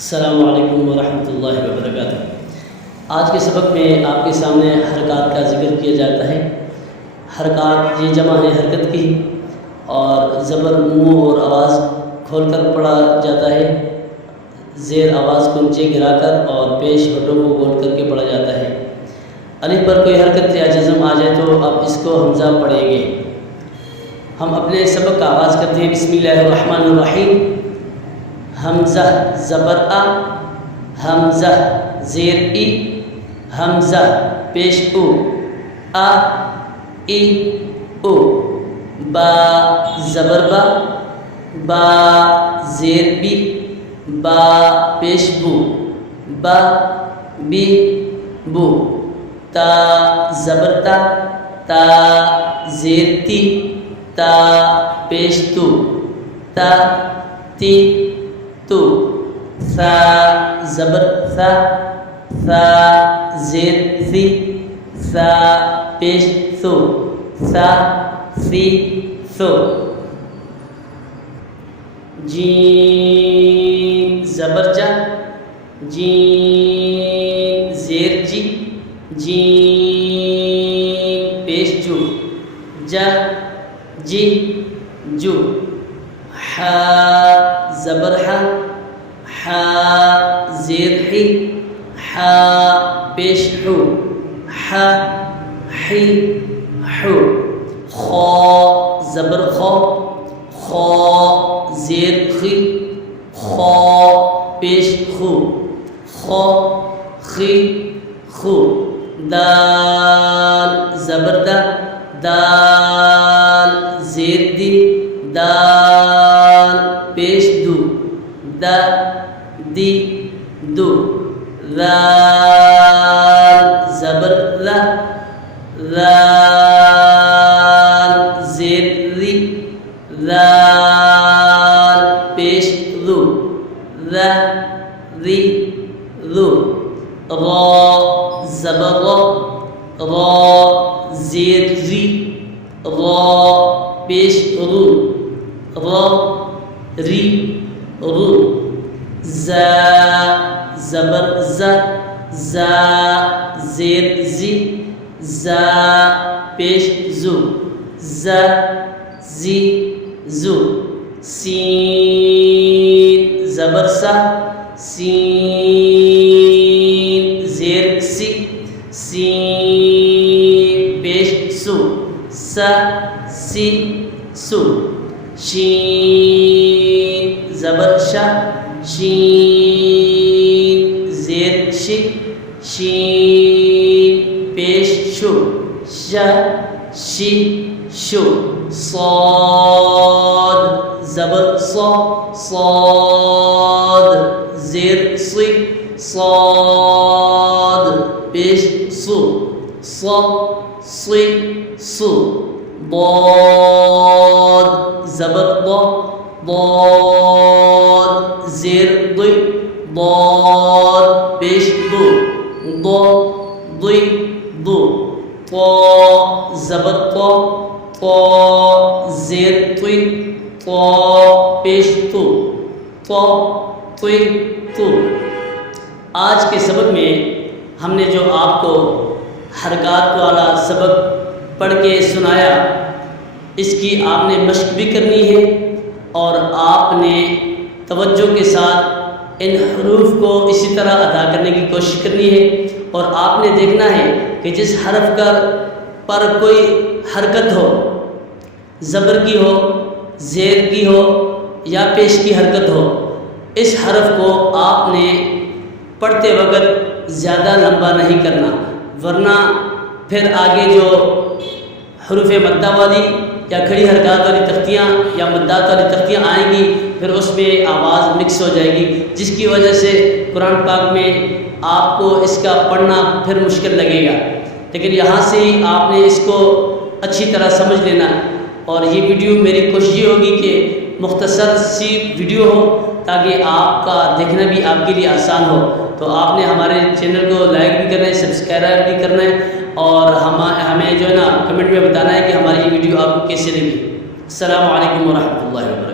अस्सलामु अलैकुम वरहमतुल्लाहि वबरकातुहू। आज के सबक में आपके सामने हरकत का जिक्र किया जाता है। हरकत ये जमा है हरकत की, और ज़बर मुँह और आवाज़ खोलकर पढ़ा जाता है, ज़ेर आवाज़ को नीचे गिराकर और पेश होठों को गोल करके पढ़ा जाता है। अलिफ पर कोई हरकत या जज़म आ जाए तो अब इसको हमज़ा पढ़ेंगे। हम अपने सबक का आगाज़ करते हैं बिस्मिल्लाहिर्रहमानिर्रहीम। हमज़ा ज़बर आ, हमज़ा ज़ेर ई, हमज़ा पेश उ, आ ई उ, बा ज़बर बा ज़ेर बी, बा पेश बू, बा बी बू, ता ज़बर ता ज़ेर ती, ता पेश तू, ता ती तू, सा ज़बर सा ज़ेर सी, सा पेश सो, सा सी सो, जीम ज़बर जा, जीम ज़ेर जी, जीम पेश जू, जा जी जू, हा ज़बर हा ज़ेर ही, हा पेश हु, हा ही हु, खौ ज़बर खौ ज़ेर खी, खौ पेश खु, खौ खी खु, दाल ज़बर दाल ज़ेर दी, दाल पेश दू, दा दी दू, दाल ज़बर दाल ज़ेर री, दाल पेश दू, दा री दू, रा ज़बर रा ज़ेर री, रा पेश रू, रा री रू, ज़ा ज़बर ज़ा ज़ेर ज़ी, ज़ा पेश ज़ू, ज़ा ज़ी ज़ू, सीन ज़बर सीन ज़ेर सी, सीन पेश सू, सा सी सू, शीन ज़बर शीन ज़ेर शी, शीन पेश शु, शा शी शु, صاد ज़बर صاد ज़ेर सी, صاد पेश सु, सा सी सु, ضاد ज़बर ضاد ज़ेर दी, ضاد पेश दू, दो दी दू, ता ज़बर ता ज़ेर ती, ता पेश तू, ता ती तू। आज के सबक में हमने जो आपको हरकत वाला सबक पढ़ के सुनाया, इसकी आपने मश्क भी करनी है और आपने तवज्जो के साथ इन हरूफ को इसी तरह अदा करने की कोशिश करनी है। और आपने देखना है कि जिस हरफ पर कोई हरकत हो, ज़बर की हो, ज़ेर की हो या पेश की हरकत हो, इस हरफ को आपने पढ़ते वक्त ज़्यादा लंबा नहीं करना, वरना फिर आगे जो हरूफ मद्दा वाली या खड़ी हरकत वाली तख्तियाँ या मद्दात वाली तख्तियाँ आएंगी, फिर उसमें आवाज़ मिक्स हो जाएगी, जिसकी वजह से कुरान पाक में आपको इसका पढ़ना फिर मुश्किल लगेगा। लेकिन यहाँ से ही आपने इसको अच्छी तरह समझ लेना। और ये वीडियो मेरी कोशिश ये होगी कि मुख्तसर सी वीडियो हो, ताकि आपका देखना भी आपके लिए आसान हो। तो आपने हमारे चैनल को लाइक भी करना है, सब्सक्राइब भी करना है, और हमें जो है ना कमेंट में बताना है कि हमारी ये वीडियो आपको कैसे लगी। अस्सलामु अलैकुम वरहमतुल्लाहि वबरकातुहू।